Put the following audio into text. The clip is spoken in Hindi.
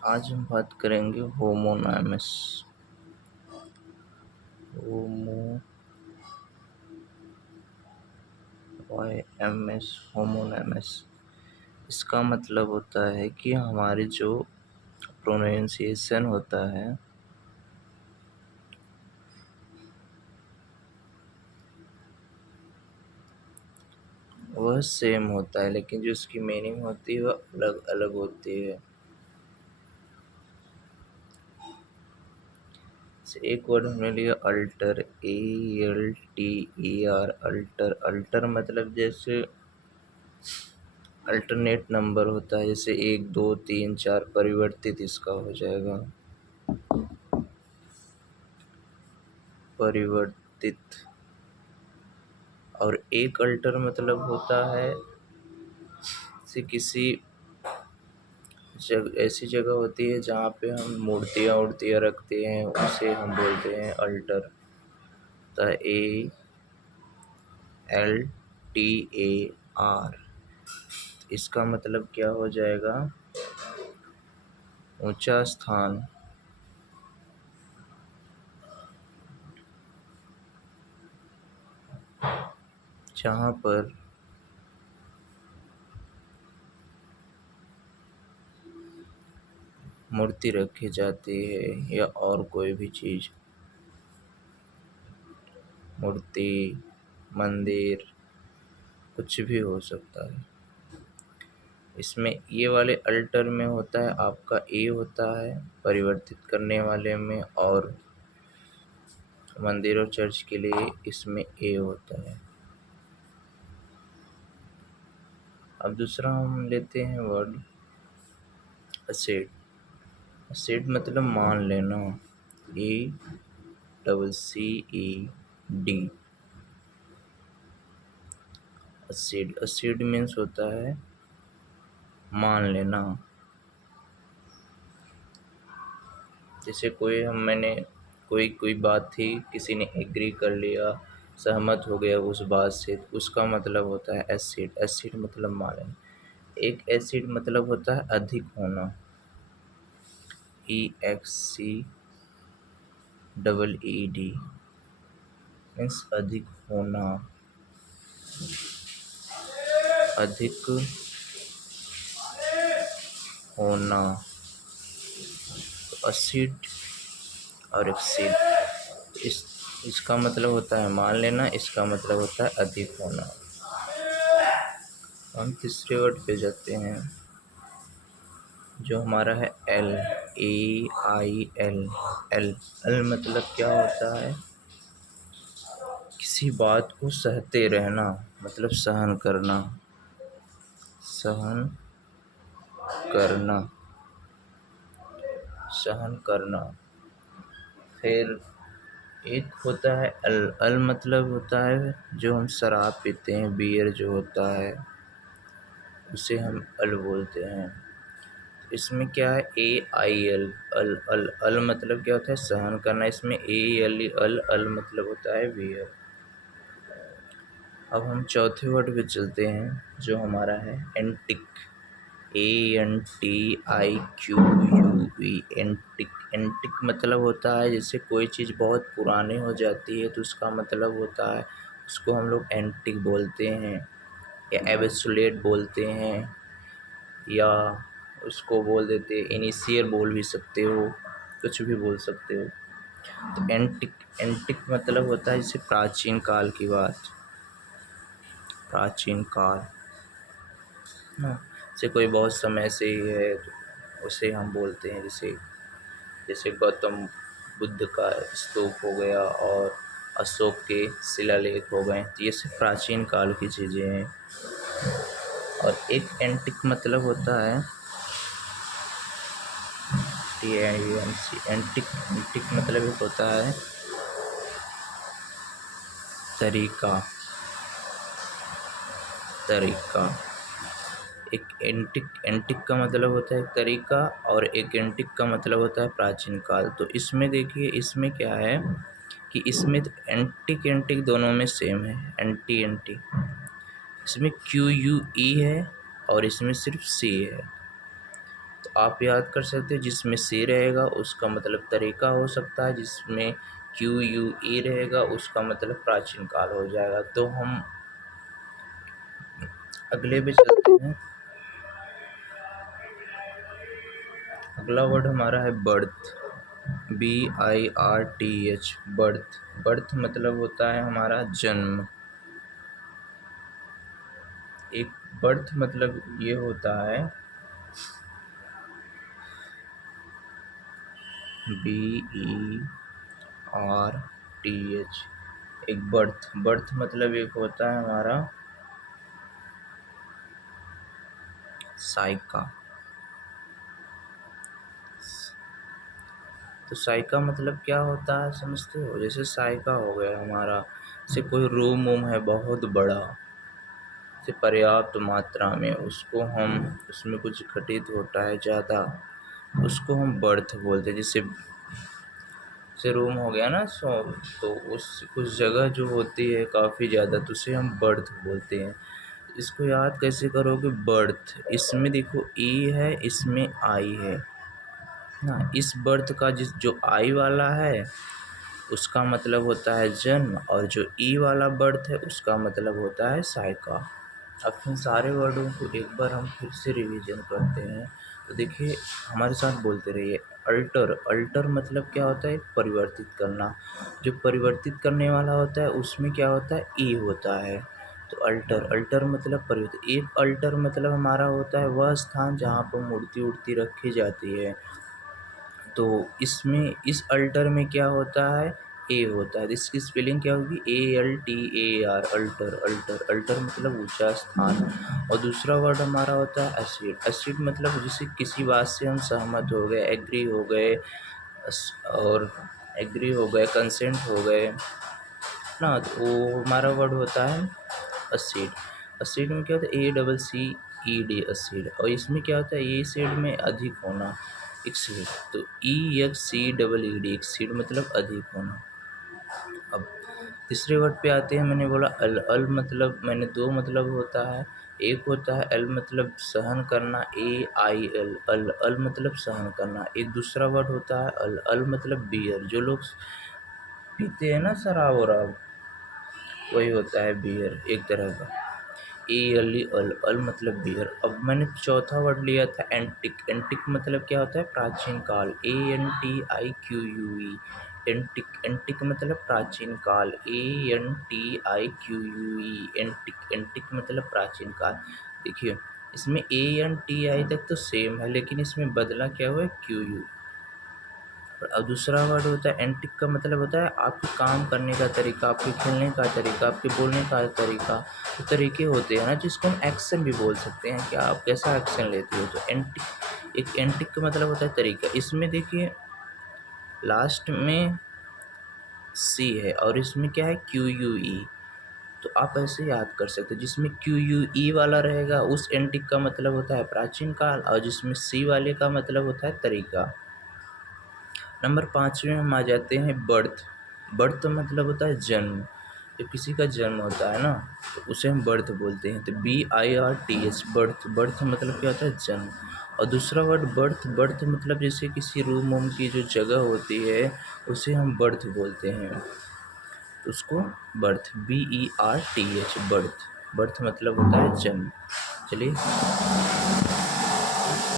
आज हम बात करेंगे होमोनाइमस। होमोनाइमस इसका मतलब होता है कि हमारी जो प्रोनाउंसिएशन होता है वह सेम होता है, लेकिन जो उसकी मीनिंग होती है वह अलग अलग होती है। एक वर्ड हमने लिया अल्टर, ALTER, अल्टर। अल्टर मतलब जैसे अल्टरनेट नंबर होता है, जैसे 1 2 3 4 परिवर्तित इसका हो जाएगा, परिवर्तित। और एक अल्टर मतलब होता है से किसी ऐसी जगह होती है जहाँ पे हम मूर्तियाँ रखते हैं, उसे हम बोलते हैं अल्टर। तो ALTAR इसका मतलब क्या हो जाएगा? ऊंचा स्थान। जहाँ पर मूर्ति रखी जाती है या और कोई भी चीज़, मूर्ति, मंदिर, कुछ भी हो सकता है। इसमें ये वाले अल्टर में होता है आपका ए होता है परिवर्तित करने वाले में, और मंदिर और चर्च के लिए इसमें ए होता है। अब दूसरा हम लेते हैं वर्ड असेट। असेट मतलब मान लेना, ACCED। असेट, असेट मीन्स होता है मान लेना। जैसे कोई बात थी, किसी ने एग्री कर लिया, सहमत हो गया उस बात से, उसका मतलब होता है एसिड। एसिड मतलब मान लेना। एक एसिड मतलब होता है अधिक होना, EXCEED मीन्स अधिक होना, अधिक होना। एसिड और एक्सीड इसका मतलब होता है मान लेना, इसका मतलब होता है अधिक होना। हम तीसरे वर्ड पे जाते हैं जो हमारा है LAIL। एल मतलब क्या होता है? किसी बात को सहते रहना, मतलब सहन करना, सहन करना, सहन करना। फिर एक होता है अल। अल मतलब होता है जो हम शराब पीते हैं, बियर जो होता है उसे हम अल बोलते हैं। इसमें क्या है AIL, अल। अल अल मतलब क्या होता है? सहन करना। इसमें AEL, अल। अल मतलब होता है बियर। अब हम चौथे वर्ड पे चलते हैं जो हमारा है एंटिक, ANTIQUE, एंटिक। एंटिक मतलब होता है जैसे कोई चीज़ बहुत पुरानी हो जाती है तो उसका मतलब होता है, उसको हम लोग एंटिक बोलते हैं या एब्सोल्यूट बोलते हैं, या उसको बोल देते इनिशियल बोल भी सकते हो, कुछ भी बोल सकते हो। तो एंटिक, एंटिक मतलब होता है जैसे प्राचीन काल की बात, प्राचीन काल ना, जैसे कोई बहुत समय से ही है तो उसे हम बोलते हैं, जैसे जैसे गौतम बुद्ध का स्तूप हो गया और अशोक के शिलालेख हो गए, तो ये सब प्राचीन काल की चीज़ें हैं। और एक एंटिक मतलब होता है TINC, एंटिक। एंटिक मतलब एक होता है तरीका, तरीका। एक एंटिक, एंटिक का मतलब होता है तरीका, और एक एंटिक का मतलब होता है प्राचीन काल। तो इसमें देखिए, इसमें क्या है कि इसमें तो एंटिक एंटिक दोनों में सेम है, एंटी एंटी। इसमें QUE है और इसमें सिर्फ C है। तो तो आप याद कर सकते हो, जिसमें सी रहेगा उसका मतलब तरीका हो सकता है, जिसमें क्यू यू ई रहेगा उसका मतलब प्राचीन काल हो जाएगा। तो हम अगले पे चलते हैं। अगला वर्ड हमारा है बर्थ, BIRTH, बर्थ। बर्थ मतलब होता है हमारा जन्म। एक बर्थ मतलब ये होता है BERTH, एक बर्थ। बर्थ मतलब एक होता है हमारा साइका। तो साइका मतलब क्या होता है समझते हो? जैसे साइका हो गया हमारा, जैसे कोई रूम वूम है बहुत बड़ा, से पर्याप्त मात्रा में उसको हम, उसमें कुछ घटित होता है ज़्यादा, उसको हम बर्थ बोलते हैं। जैसे रूम हो गया ना 100, तो उस कुछ जगह जो होती है काफ़ी ज़्यादा, तो उसे हम बर्थ बोलते हैं। इसको याद कैसे करोगे? बर्थ, इसमें देखो ई है, इसमें आई है ना। इस बर्थ का जो आई वाला है उसका मतलब होता है जन्म, और जो ई वाला बर्थ है उसका मतलब होता है साइका। अब इन सारे वर्डों को एक बार हम फिर से रिवीजन करते हैं। तो देखिए, हमारे साथ बोलते रहिए। अल्टर, अल्टर मतलब क्या होता है? परिवर्तित करना। जो परिवर्तित करने वाला होता है उसमें क्या होता है? ई होता है। तो अल्टर, अल्टर मतलब परिवर्तित। एक अल्टर मतलब हमारा होता है वह स्थान जहाँ पर मूर्ति उर्ति रखी जाती है। तो इसमें इस अल्टर में क्या होता है? ए होता है। इसकी स्पेलिंग क्या होगी? ALTAR, alter. अल्टर, अल्टर मतलब ऊंचा स्थान। और दूसरा वर्ड हमारा होता है एसिड। एसिड मतलब जैसे किसी बात से हम सहमत हो गए, एग्री हो गए, और एग्री हो गए, कंसेंट हो गए ना, तो वो हमारा वर्ड होता है एसिड। एसिड में क्या होता है? ACCED, acid. और इसमें क्या होता है? एसिड में अधिक होना, एक्सीड। तो EXCEED, एक्सीड मतलब अधिक होना। अब तीसरे वर्ड पे आते हैं। मैंने बोला अल, अल मतलब, मैंने दो मतलब होता है। एक होता है अल मतलब सहन करना, AIL, अल, अल मतलब सहन करना। एक दूसरा वर्ड होता है अल, अल मतलब बियर। जो लोग पीते हैं ना शराब वराब, वही होता है बियर एक तरह का। अल, अल मतलब बियर। अब मैंने चौथा वर्ड लिया था एंटिक। एंटिक मतलब क्या होता है? प्राचीन काल, ANTIQUE, एंटिक। एंटिक मतलब प्राचीन काल, ANTIQUE, एंटिक। एंटिक मतलब प्राचीन काल। देखिए, इसमें ANTI तक तो सेम है, लेकिन इसमें बदला क्या हुआ है? QU। और दूसरा वर्ड होता है एंटिक, का मतलब होता है आपके काम करने का तरीका, आपके खेलने का तरीका, आपके बोलने का तरीका। तो तरीके होते हैं ना, जिसको हम एक्शन भी बोल सकते हैं कि आप कैसा एक्शन लेते हो। तो एंटिक, एक एंटिक का मतलब होता है तरीका। इसमें देखिए लास्ट में सी है और इसमें क्या है? QUE। तो आप ऐसे याद कर सकते हो, जिसमें QUE वाला रहेगा उस एंटिक का मतलब होता है प्राचीन काल, और जिसमें सी वाले का मतलब होता है तरीका। नंबर 5 में हम आ जाते हैं बर्थ। बर्थ मतलब होता है जन्म। जब किसी का जन्म होता है ना, तो उसे हम बर्थ बोलते हैं। तो BIRTH, बर्थ। बर्थ मतलब क्या होता है? जन्म। और दूसरा वर्ड बर्थ, बर्थ मतलब जैसे किसी रूम वूम की जो जगह होती है उसे हम बर्थ बोलते हैं। तो उसको बर्थ, BERTH, बर्थ। बर्थ मतलब होता है जन्म। चलिए